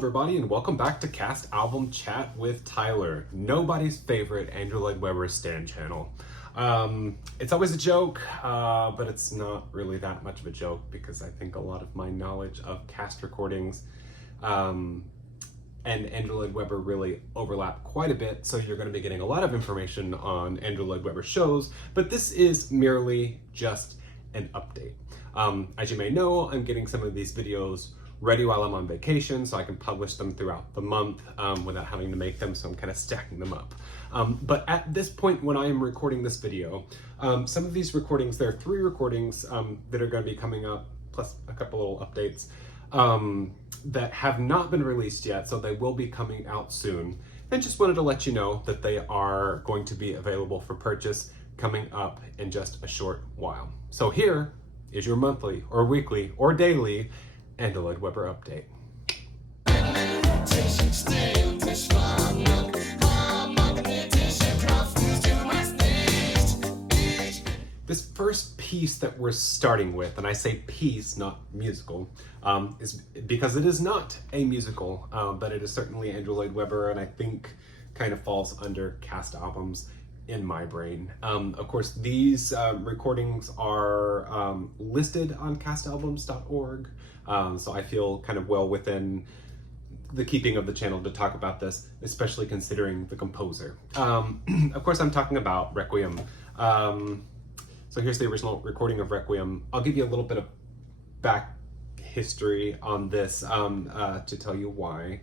everybody, and welcome back to Cast Album Chat with Tyler, nobody's favorite Andrew Lloyd Webber stan channel. It's always a joke, but it's not really that much of a joke because I think a lot of my knowledge of cast recordings and Andrew Lloyd Webber really overlap quite a bit, so you're going to be getting a lot of information on Andrew Lloyd Webber shows, but this is merely just an update. As you may know, I'm getting some of these videos ready while I'm on vacation so I can publish them throughout the month without having to make them, so I'm kind of stacking them up. But at this point when I am recording this video, some of these recordings, there are 3 recordings that are going to be coming up, plus a couple little updates, that have not been released yet, so they will be coming out soon. And just wanted to let you know that they are going to be available for purchase coming up in just a short while. So here is your monthly or weekly or daily Andrew Lloyd Webber update. This first piece that we're starting with, and I say piece, not musical, is because it is not a musical, but it is certainly Andrew Lloyd Webber, and I think kind of falls under cast albums in my brain. Of course, these recordings are listed on castalbums.org, so I feel kind of well within the keeping of the channel to talk about this, especially considering the composer. Of course, I'm talking about Requiem. So here's the original recording of Requiem. I'll give you a little bit of back history on this to tell you why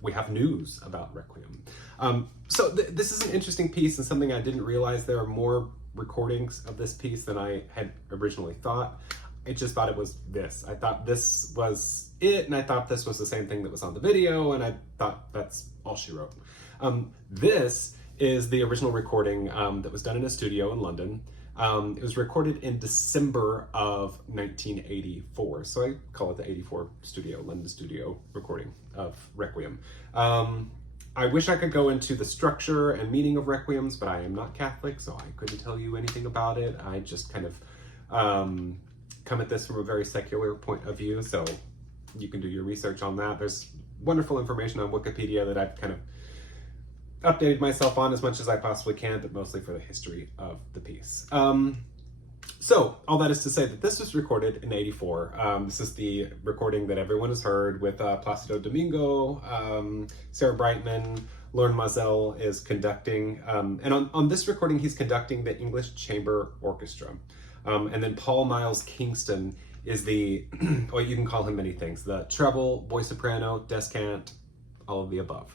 we have news about Requiem. So this is an interesting piece and something I didn't realize there are more recordings of this piece than I had originally thought. I just thought it was this. I thought this was it, and I thought this was the same thing that was on the video, and I thought that's all she wrote. This is the original recording that was done in a studio in London. It was recorded in December of 1984, so I call it the 84 studio, London studio recording of Requiem. I wish I could go into the structure and meaning of Requiems, but I am not Catholic, so I couldn't tell you anything about it. I just kind of come at this from a very secular point of view, so you can do your research on that. There's wonderful information on Wikipedia that I've kind of updated myself on as much as I possibly can, but mostly for the history of the piece. So all that is to say that this was recorded in '84. This is the recording that everyone has heard with Placido Domingo, Sarah Brightman, Lorne Mazel is conducting, and on this recording he's conducting the English Chamber Orchestra. And then Paul Miles Kingston is the, well, you can call him many things, the treble, voice soprano, descant, all of the above.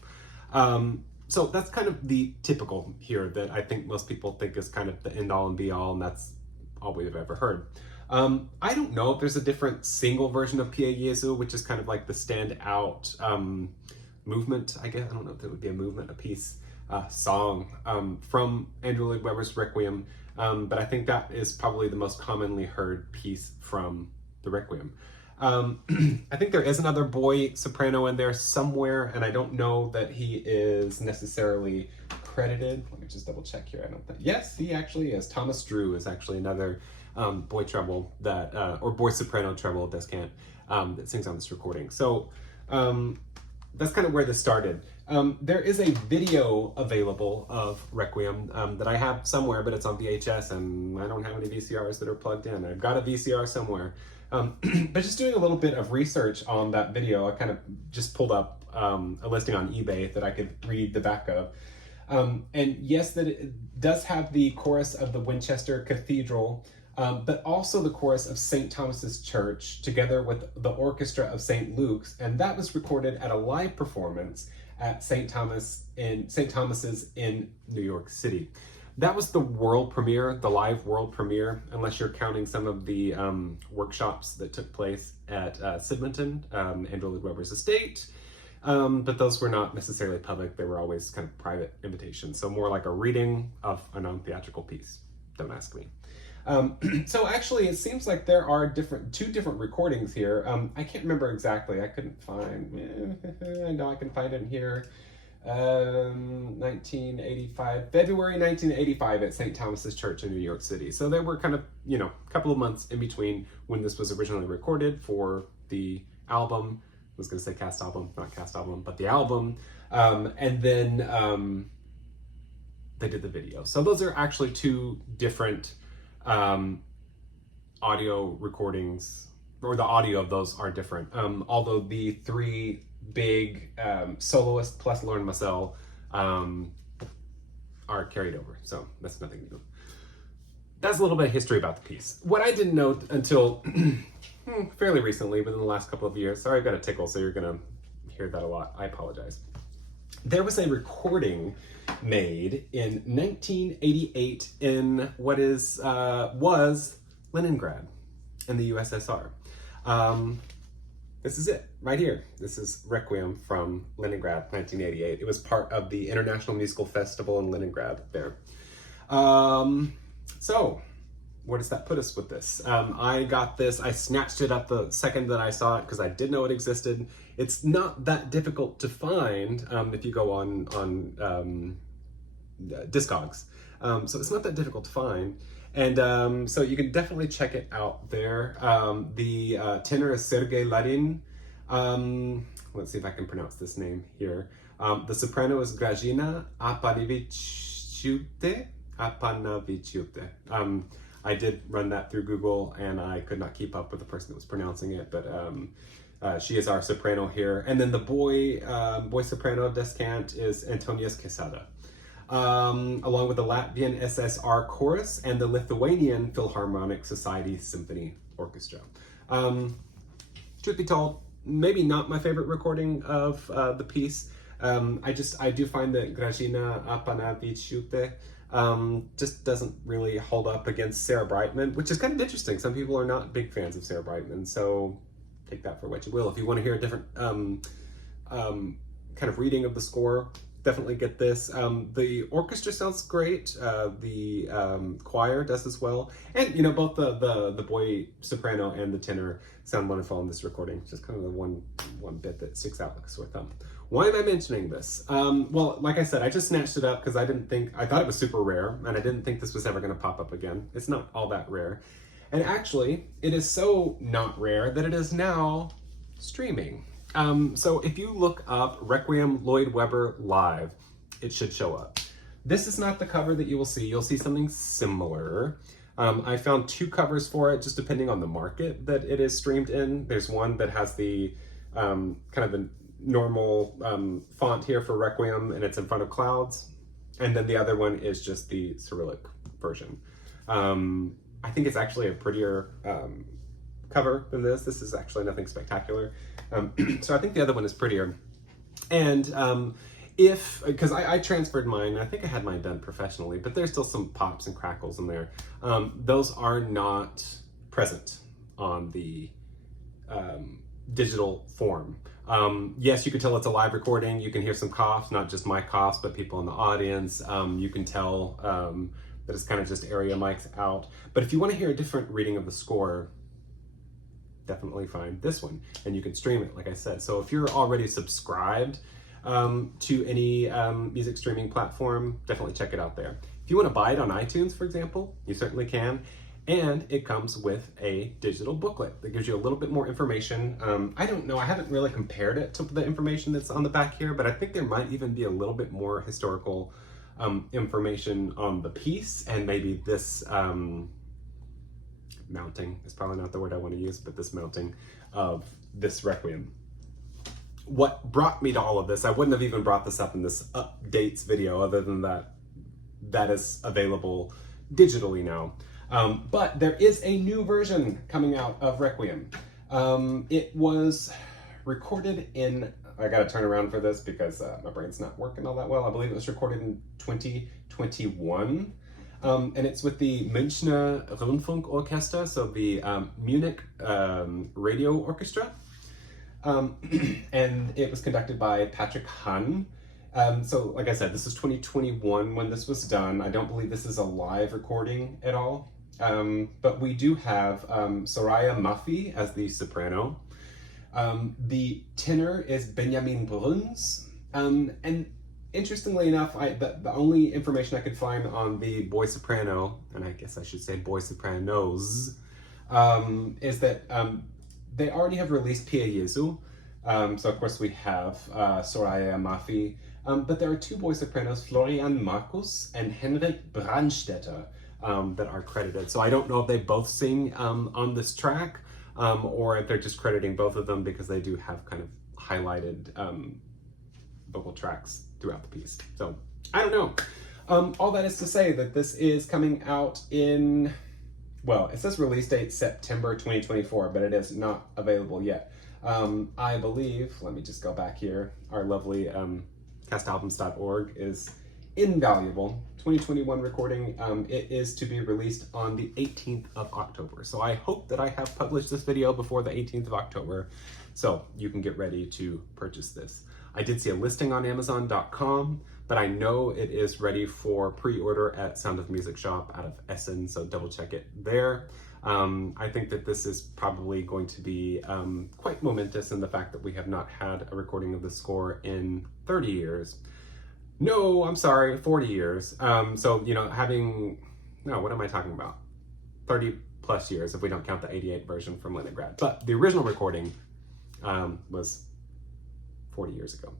So that's kind of the typical here that I think most people think is kind of the end all and be all, and that's all we've ever heard. I don't know if there's a different single version of Pie Jesu, which is kind of like the standout movement, I guess. I don't know if there would be a movement, a piece, song from Andrew Lloyd Webber's Requiem, but I think that is probably the most commonly heard piece from the Requiem. I think there is another boy soprano in there somewhere, and I don't know that he is necessarily credited. Let me just double check here. I don't think, yes, he actually is. Thomas Drew is actually another boy treble that, or boy soprano treble descant that sings on this recording. So that's kind of where this started. There is a video available of Requiem that I have somewhere, but it's on VHS, and I don't have any VCRs that are plugged in. I've got a VCR somewhere. But just doing a little bit of research on that video, I kind of just pulled up a listing on eBay that I could read the back of. And yes, that it does have the chorus of the Winchester Cathedral, but also the chorus of St. Thomas's Church, together with the orchestra of St. Luke's, and that was recorded at a live performance at St. Thomas's in New York City. That was the world premiere, the live world premiere, unless you're counting some of the workshops that took place at Sidmonton, Andrew Lloyd Webber's estate. But those were not necessarily public. They were always kind of private invitations. So more like a reading of a non-theatrical piece. Don't ask me. So actually, it seems like there are two different recordings here. I can't remember exactly. I couldn't find, I know I can find it in here. 1985, February 1985 at St. Thomas's Church in New York City. So there were kind of, a couple of months in between when this was originally recorded for the album was going to say cast album, not cast album, but the album. And then they did the video. So those are actually two different audio recordings, or the audio of those are different. Although the three big soloists plus Lauren Massel are carried over. So that's nothing new. That's a little bit of history about the piece. What I didn't know until fairly recently, within the last couple of years, sorry, I've got a tickle, so you're gonna hear that a lot. I apologize. There was a recording made in 1988 in what was Leningrad in the USSR. This is it, right here. This is Requiem from Leningrad, 1988. It was part of the International Musical Festival in Leningrad there. So, where does that put us with this? I got this, I snatched it up the second that I saw it because I did know it existed. It's not that difficult to find if you go on Discogs. So it's not that difficult to find. And so you can definitely check it out there. The tenor is Sergei Ladin. Let's see if I can pronounce this name here. The soprano is Grażyna Apanavičiūtė. I did run that through Google and I could not keep up with the person that was pronouncing it, but she is our soprano here. And then the boy soprano descant is Antonius Quesada, along with the Latvian SSR Chorus and the Lithuanian Philharmonic Society Symphony Orchestra. Truth be told, maybe not my favorite recording of the piece. I do find that Grażyna Apanavičiūtė just doesn't really hold up against Sarah Brightman, which is kind of interesting. Some people are not big fans of Sarah Brightman, so take that for what you will. If you want to hear a different kind of reading of the score, definitely get this. The orchestra sounds great. The choir does as well. And, you know, both the boy soprano and the tenor sound wonderful in this recording. It's just kind of the one bit that sticks out like a sore thumb. Why am I mentioning this? Well, like I said, I just snatched it up because I thought it was super rare, and I didn't think this was ever going to pop up again. It's not all that rare. And actually, it is so not rare that it is now streaming. So if you look up Requiem Lloyd Webber live, it should show up. This is not the cover that you will see. You'll see something similar. I found two covers for it, just depending on the market that it is streamed in. There's one that has the kind of the normal font here for Requiem, and it's in front of clouds. And then the other one is just the Cyrillic version. I think it's actually a prettier cover than this. This is actually nothing spectacular. So I think the other one is prettier. And because I transferred mine, I think I had mine done professionally, but there's still some pops and crackles in there. Those are not present on the digital form. Yes, you can tell it's a live recording. You can hear some coughs, not just my coughs, but people in the audience. You can tell that it's kind of just area mics out. But if you want to hear a different reading of the score, definitely find this one, and you can stream it, like I said. So if you're already subscribed to any music streaming platform, definitely check it out there. If you want to buy it on iTunes, for example, you certainly can. And it comes with a digital booklet that gives you a little bit more information. I don't know, I haven't really compared it to the information that's on the back here, but I think there might even be a little bit more historical information on the piece, and maybe this mounting is probably not the word I want to use, but this mounting of this Requiem. What brought me to all of this, I wouldn't have even brought this up in this updates video, other than that is available digitally now. But there is a new version coming out of Requiem. It was recorded in, I gotta turn around for this because my brain's not working all that well. I believe it was recorded in 2021. And it's with the Münchner Rundfunkorchester, so the Munich Radio Orchestra. And it was conducted by Patrick Hahn. So like I said, this is 2021 when this was done. I don't believe this is a live recording at all. But we do have Soraya Mafi as the soprano. The tenor is Benjamin Bruns. And interestingly enough, the only information I could find on the boy soprano, and I guess I should say boy sopranos, is that they already have released Pie Jesu. So of course we have Soraya Mafi, but there are two boy sopranos, Florian Marcus and Henrik Brandstetter, that are credited. So I don't know if they both sing on this track, or if they're just crediting both of them because they do have kind of highlighted vocal tracks throughout the piece. So I don't know. All that is to say that this is coming out in, well, it says release date September 2024, but it is not available yet. I believe, let me just go back here, our lovely castalbums.org is invaluable. 2021 recording, it is to be released on the 18th of October. So I hope that I have published this video before the 18th of October, so you can get ready to purchase this. I did see a listing on Amazon.com, but I know it is ready for pre-order at Sound of Music Shop out of Essen, so double check it there. I think that this is probably going to be quite momentous in the fact that we have not had a recording of the score in 30 years. No, I'm sorry, 40 years. So, you know, no, what am I talking about? 30 plus years if we don't count the 88 version from Leningrad. But the original recording was 40 years ago.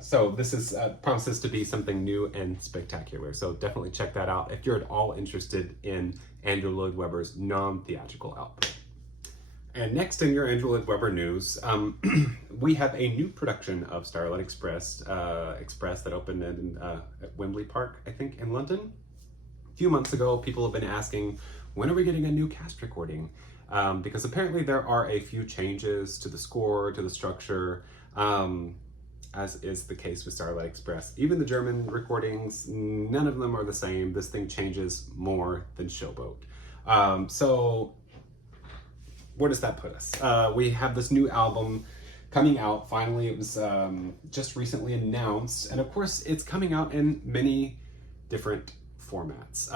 So this is promises to be something new and spectacular. So definitely check that out if you're at all interested in Andrew Lloyd Webber's non-theatrical output. And next in your Andrew Lloyd Webber news, we have a new production of Starlight Express that opened at Wembley Park, I think, in London. A few months ago, people have been asking, when are we getting a new cast recording? Because apparently there are a few changes to the score, to the structure, as is the case with Starlight Express. Even the German recordings, none of them are the same. This thing changes more than Showboat. So where does that put us? We have this new album coming out. Finally, it was just recently announced. And of course, it's coming out in many different formats.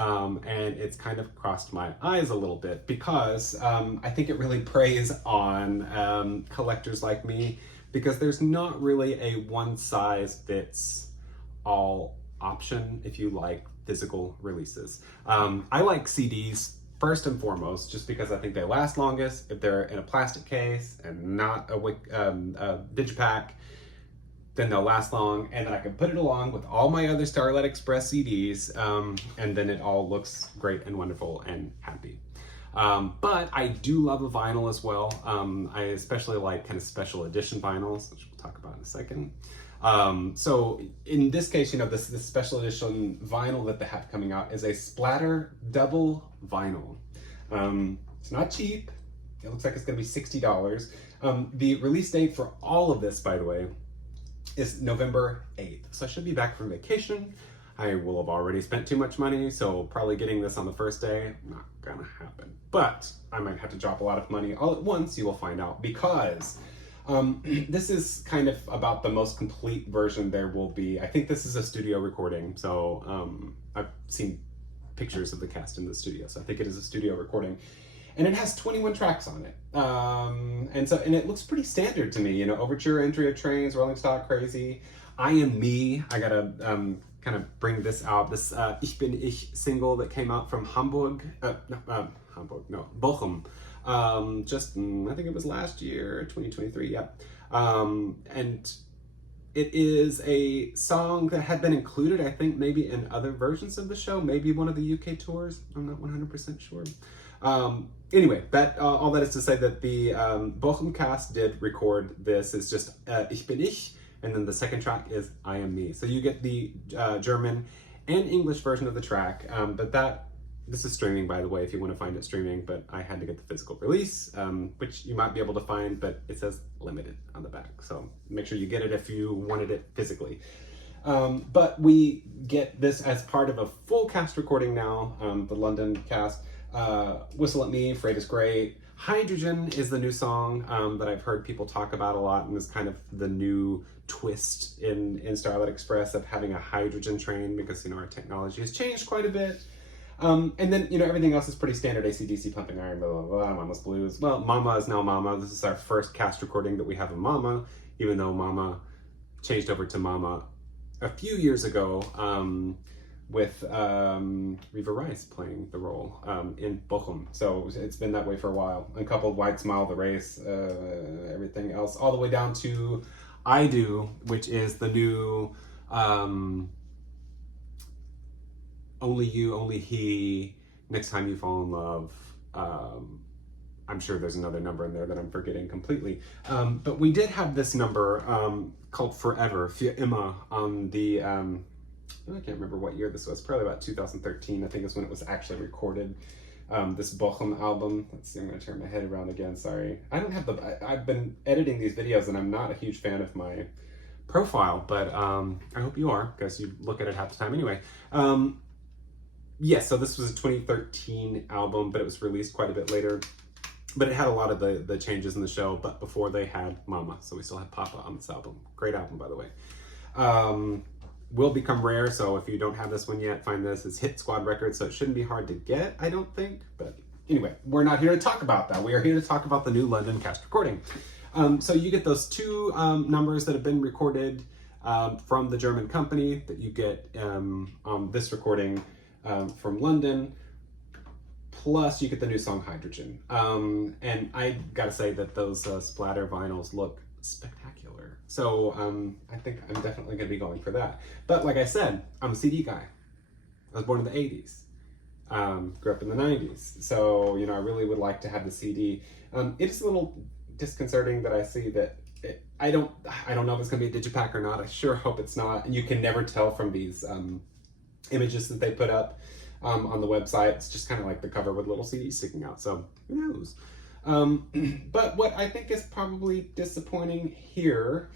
And it's kind of crossed my eyes a little bit because I think it really preys on collectors like me, because there's not really a one-size-fits-all option if you like physical releases. I like CDs first and foremost, just because I think they last longest if they're in a plastic case and not a digipack. Then they'll last long, and then I can put it along with all my other Starlight Express CDs, and then it all looks great and wonderful and happy. But I do love a vinyl as well. I especially like kind of special edition vinyls, which we'll talk about in a second. So in this case, you know, this special edition vinyl that they have coming out is a splatter double vinyl. It's not cheap. It looks like it's going to be $60. The release date for all of this, by the way, is November 8th. So I should be back from vacation. I will have already spent too much money, so probably getting this on the first day, not gonna happen. But I might have to drop a lot of money all at once, you will find out, because this is kind of about the most complete version there will be. I think this is a studio recording, so I've seen pictures of the cast in the studio, so I think it is a studio recording. And it has 21 tracks on it. And it looks pretty standard to me, you know, overture, entry of trains, rolling stock, crazy. I Am Me, I gotta kind of bring this out, this Ich Bin Ich single that came out from Bochum. I think it was last year, 2023, yeah. And it is a song that had been included, I think, maybe in other versions of the show, maybe one of the UK tours, I'm not 100% sure. Anyway, all that is to say that the Bochum cast did record this. It's just Ich Bin Ich, and then the second track is I Am Me. So you get the German and English version of the track, but this is streaming, by the way, if you want to find it streaming, but I had to get the physical release, which you might be able to find, but it says limited on the back. So make sure you get it if you wanted it physically. But we get this as part of a full cast recording now, the London cast. Whistle at Me, Freight is Great. Hydrogen is the new song that I've heard people talk about a lot, and is kind of the new twist in Starlight Express of having a hydrogen train, because, you know, our technology has changed quite a bit. And then, you know, everything else is pretty standard. AC/DC, Pumping Iron, blah, blah, blah, Mama's Blues. Well, Mama is now Mama. This is our first cast recording that we have of Mama, even though Mama changed over to Mama a few years ago. with Reva Rice playing the role in Bochum. So it's been that way for a while. Uncoupled, White Smile, The Race, everything else, all the way down to I Do, which is the new Only You, Only He, Next Time You Fall in Love. I'm sure there's another number in there that I'm forgetting completely. But we did have this number called Forever, Für Immer, on the, I can't remember what year this was, probably about 2013, I think is when it was actually recorded. This Bochum album. Let's see, I'm going to turn my head around again, sorry. I've been editing these videos and I'm not a huge fan of my profile, but I hope you are, because you look at it half the time anyway. Yes, so this was a 2013 album, but it was released quite a bit later. But it had a lot of the changes in the show, but before they had Mama, so we still had Papa on this album. Great album, by the way. Will Become Rare, so if you don't have this one yet, find this. It's Hit Squad Records, so it shouldn't be hard to get, I don't think. But anyway, we're not here to talk about that. We are here to talk about the new London cast recording. So you get those two numbers that have been recorded from the German company that you get on this recording from London. Plus, you get the new song Hydrogen. And I gotta say that those splatter vinyls look spectacular. So I think I'm definitely gonna be going for that. But like I said, I'm a CD guy. I was born in the 80s. Grew up in the 90s. So, you know, I really would like to have the CD. It is a little disconcerting that I see that I don't know if it's gonna be a digipack or not. I sure hope it's not. And you can never tell from these images that they put up on the website. It's just kind of like the cover with a little CD sticking out, so who knows? But what I think is probably disappointing here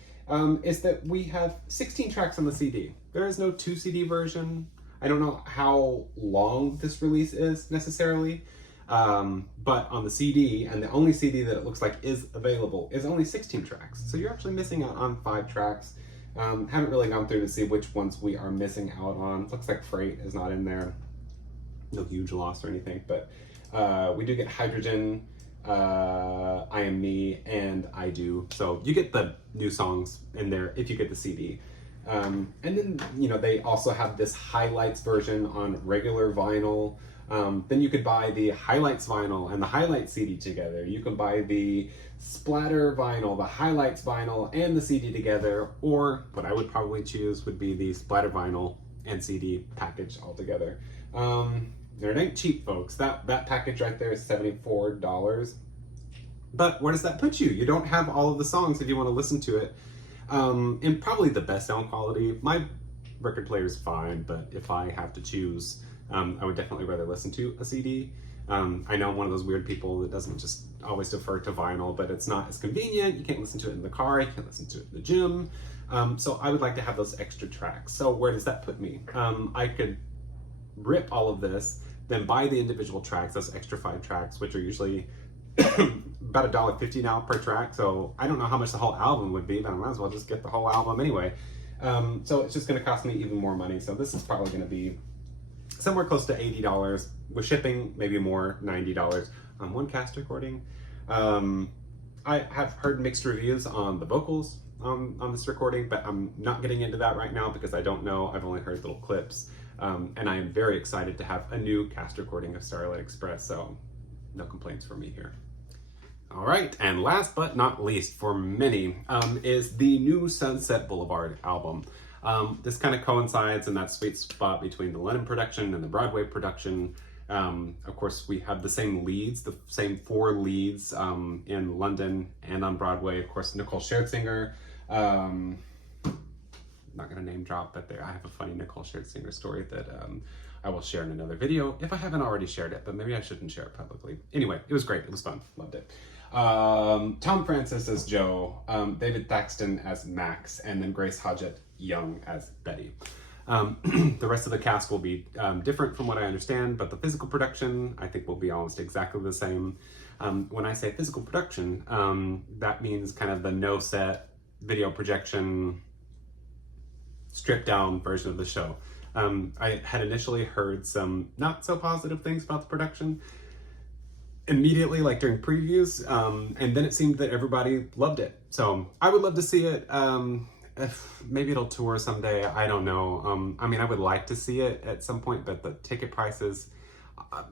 is that we have 16 tracks on the CD. There is no 2 CD version. I don't know how long this release is necessarily, but on the CD, and the only CD that it looks like is available, is only 16 tracks. So you're actually missing out on 5 tracks. Haven't really gone through to see which ones we are missing out on. Looks like Freight is not in there. No huge loss or anything, but we do get Hydrogen, I Am Me, and I Do. So you get the new songs in there if you get the CD. And then, you know, they also have this highlights version on regular vinyl. Then you could buy the highlights vinyl and the highlights CD together. You can buy the splatter vinyl, the highlights vinyl, and the CD together. Or what I would probably choose would be the splatter vinyl and CD package all together. It ain't cheap, folks. That package right there is $74. But where does that put you? You don't have all of the songs if you want to listen to it in probably the best sound quality. My record player is fine, but if I have to choose, I would definitely rather listen to a CD. I know I'm one of those weird people that doesn't just always defer to vinyl, but it's not as convenient. You can't listen to it in the car, you can't listen to it in the gym. So I would like to have those extra tracks. So where does that put me? I could rip all of this, then buy the individual tracks, those extra 5 tracks, which are usually about $1.50 now per track. So I don't know how much the whole album would be, but I might as well just get the whole album anyway. So it's just gonna cost me even more money. So this is probably gonna be somewhere close to $80 with shipping, maybe more, $90 on one cast recording. I have heard mixed reviews on the vocals on this recording, but I'm not getting into that right now because I don't know. I've only heard little clips. And I am very excited to have a new cast recording of Starlight Express, so no complaints from me here. All right, and last but not least for many is the new Sunset Boulevard album. This kind of coincides in that sweet spot between the London production and the Broadway production. Of course, we have the same leads, the same 4 leads in London and on Broadway. Of course, Nicole Scherzinger. Not gonna name drop, but I have a funny Nicole Scherzinger story that I will share in another video if I haven't already shared it, but maybe I shouldn't share it publicly. Anyway, it was great, it was fun, loved it. Tom Francis as Joe, David Thaxton as Max, and then Grace Hodgett Young as Betty. The rest of the cast will be different from what I understand, but the physical production I think will be almost exactly the same. When I say physical production, that means kind of the no set video projection stripped down version of the show. I had initially heard some not so positive things about the production immediately, like during previews, and then it seemed that everybody loved it. So I would love to see it. maybe it'll tour someday. I don't know. I mean, I would like to see it at some point, but the ticket prices, uh,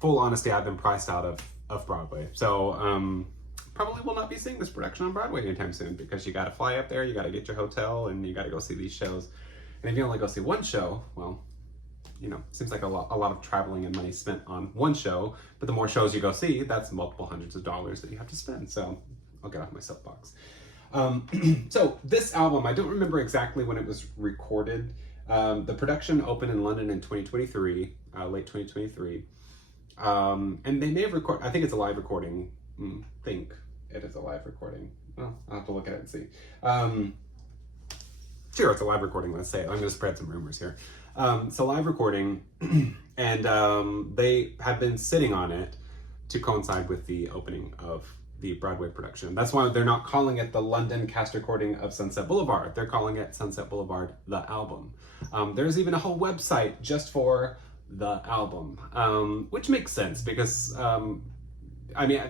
full honesty, I've been priced out of Broadway. So probably will not be seeing this production on Broadway anytime soon, because you got to fly up there, you got to get your hotel, and you got to go see these shows. And if you only go see one show, well, you know, seems like a lot of traveling and money spent on one show. But the more shows you go see, that's multiple hundreds of dollars that you have to spend. So I'll get off my soapbox. So this album, I don't remember exactly when it was recorded. The production opened in London in 2023, late 2023. And they may have recorded, I think it's a live recording. Think it is a live recording. Well, I'll have to look at it and see. Sure, it's a live recording, let's say it. I'm going to spread some rumors here. It's a live recording, and they have been sitting on it to coincide with the opening of the Broadway production. That's why they're not calling it the London cast recording of Sunset Boulevard. They're calling it Sunset Boulevard, the album. There's even a whole website just for the album, which makes sense because, I mean,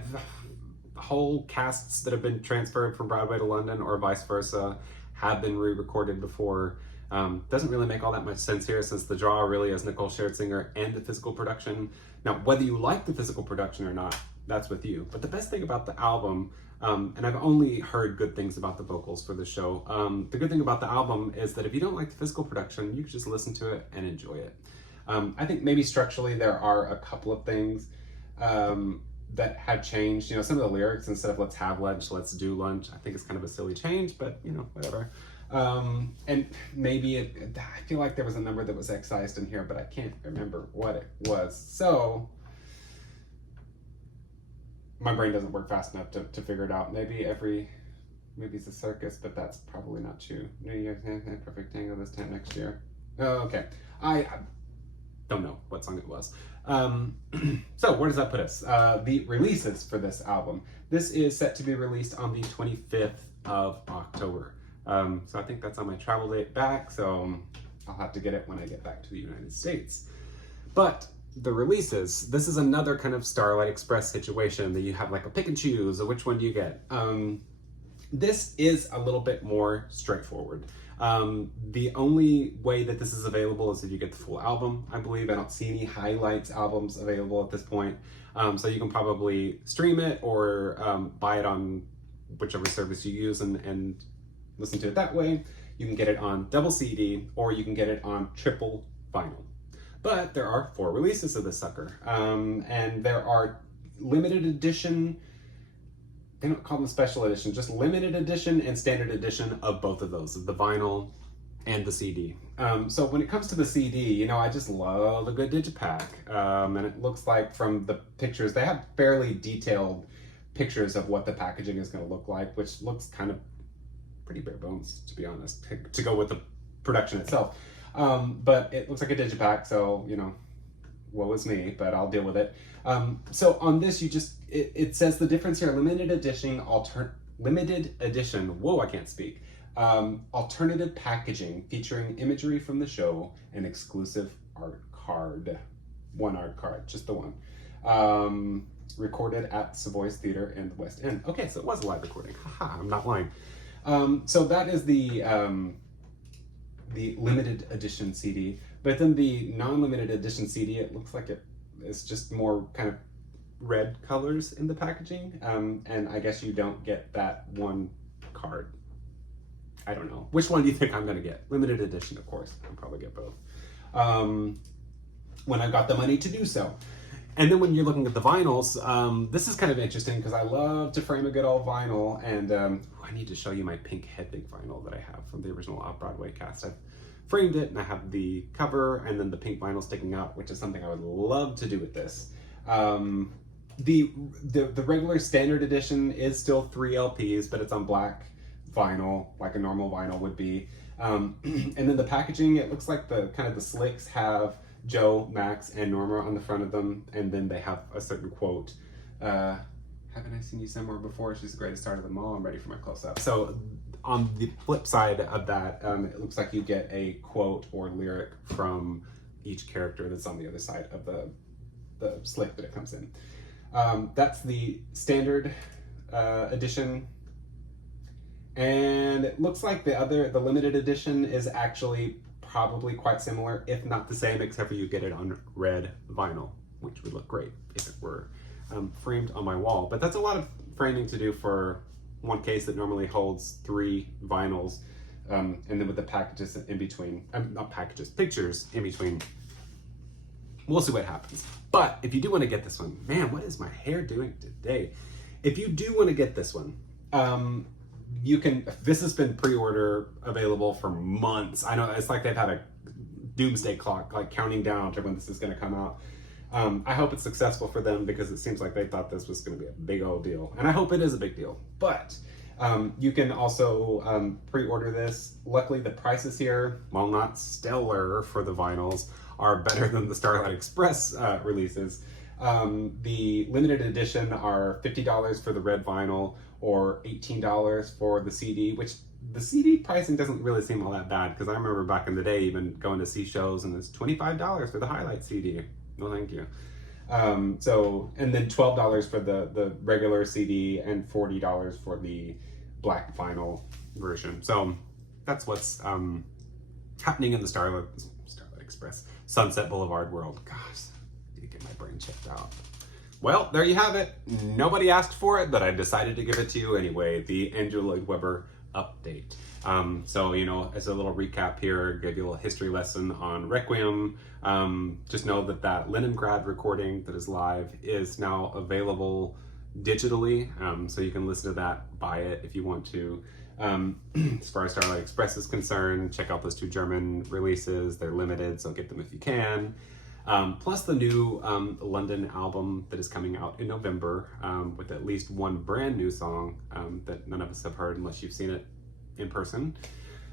whole casts that have been transferred from Broadway to London or vice versa have been re-recorded before. Doesn't really make all that much sense here, since the draw really is Nicole Scherzinger and the physical production. Now, whether you like the physical production or not, that's with you. But the best thing about the album, and I've only heard good things about the vocals for the show, the good thing about the album is that if you don't like the physical production, you can just listen to it and enjoy it. I think maybe structurally there are a couple of things that have changed. You know, some of the lyrics, instead of let's have lunch, let's do lunch, I think it's kind of a silly change, but you know, whatever. And maybe I feel like there was a number that was excised in here, but I can't remember what it was. So my brain doesn't work fast enough to figure it out. Maybe it's a circus, but that's probably not true. New Year's perfect tango this time next year. Oh, okay. I don't know what song it was. So where does that put us? The releases for this album. This is set to be released on the 25th of October. So I think that's on my travel date back, so I'll have to get it when I get back to the United States. But the releases, this is another kind of Starlight Express situation that you have like a pick and choose of which one do you get. This is a little bit more straightforward. The only way that this is available is if you get the full album, I believe. I don't see any highlights albums available at this point. So you can probably stream it or buy it on whichever service you use and listen to it that way. You can get it on double CD or you can get it on triple vinyl. But there are 4 releases of this sucker. And there are limited edition, they don't call them special edition, just limited edition and standard edition of both of those, of the vinyl and the CD. So when it comes to the CD, you know, I just love a good digipack. And it looks like from the pictures, they have fairly detailed pictures of what the packaging is going to look like, which looks kind of pretty bare bones, to be honest, to go with the production itself. But it looks like a digipack, so, you know, woe is me, but I'll deal with it. So on this, it says the difference here, limited edition, whoa, I can't speak. Alternative packaging featuring imagery from the show and exclusive art card. One art card, just the one. Recorded at Savoy's Theater in the West End. Okay, so it was a live recording. Haha, I'm not lying. So that is the limited edition CD, but then the non-limited edition CD, it looks like it is just more kind of red colors in the packaging, and I guess you don't get that one card. I don't know. Which one do you think I'm gonna get? Limited edition, of course. I'll probably get both. When I've got the money to do so. And then when you're looking at the vinyls, this is kind of interesting because I love to frame a good old vinyl, and I need to show you my pink Hedwig vinyl that I have from the original Off-Broadway cast. I've framed it and I have the cover and then the pink vinyl sticking out, which is something I would love to do with this. The regular standard edition is still 3 LPs, but it's on black vinyl, like a normal vinyl would be. And then the packaging, it looks like the slicks have Joe, Max, and Norma on the front of them, and then they have a certain quote. Haven't I seen you somewhere before? She's the greatest star of them all. I'm ready for my close-up. So on the flip side of that, it looks like you get a quote or lyric from each character that's on the other side of the slick that it comes in. That's the standard edition. And it looks like the limited edition is actually probably quite similar, if not the same, except for you get it on red vinyl, which would look great if it were framed on my wall. But that's a lot of framing to do for one case that normally holds 3 vinyls, and then with the packages in between, not packages, pictures in between. We'll see what happens. But if you do want to get this one, man, what is my hair doing today? If you do want to get this one, you can, this has been pre-order available for months. I know it's like they've had a doomsday clock, like counting down to when this is going to come out. I hope it's successful for them because it seems like they thought this was going to be a big old deal. And I hope it is a big deal. But you can also pre-order this. Luckily, the prices here, while not stellar for the vinyls, are better than the Starlight Express releases. The limited edition are $50 for the red vinyl or $18 for the CD, which the CD pricing doesn't really seem all that bad because I remember back in the day even going to see shows and it's $25 for the highlight CD. No, thank you. And then $12 for the regular CD and $40 for the black vinyl version. So that's what's happening in the Starlight Express Sunset Boulevard world. Gosh, I need to get my brain checked out. Well, there you have it. Nobody asked for it, but I decided to give it to you anyway. The Andrew Lloyd Webber update. So, you know, as a little recap here, give you a little history lesson on Requiem. Just know that Leningrad recording that is live is now available digitally. So you can listen to that, buy it if you want to. As far as Starlight Express is concerned, check out those 2 German releases. They're limited, so get them if you can. Plus the new London album that is coming out in November with at least 1 brand new song that none of us have heard unless you've seen it in person.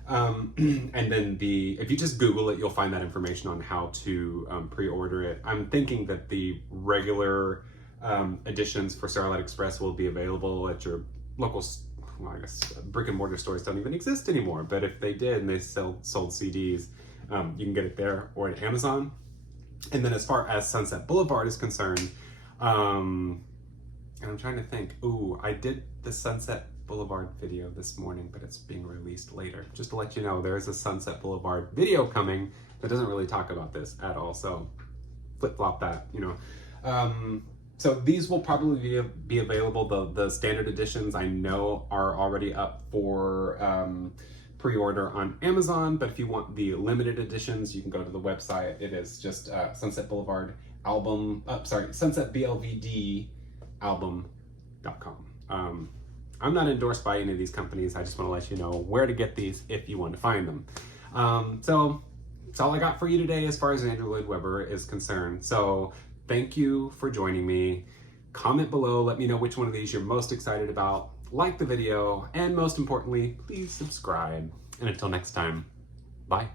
And then if you just Google it, you'll find that information on how to pre-order it. I'm thinking that the regular editions for Starlight Express will be available at your local, well, I guess brick and mortar stores don't even exist anymore, but if they did and they sold CDs, you can get it there or at Amazon. And then as far as Sunset Boulevard is concerned, and I'm trying to think, I did the Sunset Boulevard video this morning, but it's being released later. Just to let you know, there is a Sunset Boulevard video coming that doesn't really talk about this at all, so flip-flop that, you know. So these will probably be available. The standard editions I know are already up for pre-order on Amazon, but if you want the limited editions, you can go to the website. It is just Sunset Boulevard album, sunsetblvd album.com. I'm not endorsed by any of these companies. I just want to let you know where to get these if you want to find them. So that's all I got for you today as far as Andrew Lloyd Webber is concerned. So thank you for joining me. Comment below, let me know which one of these you're most excited about. Like the video, and most importantly, please subscribe. And until next time, bye.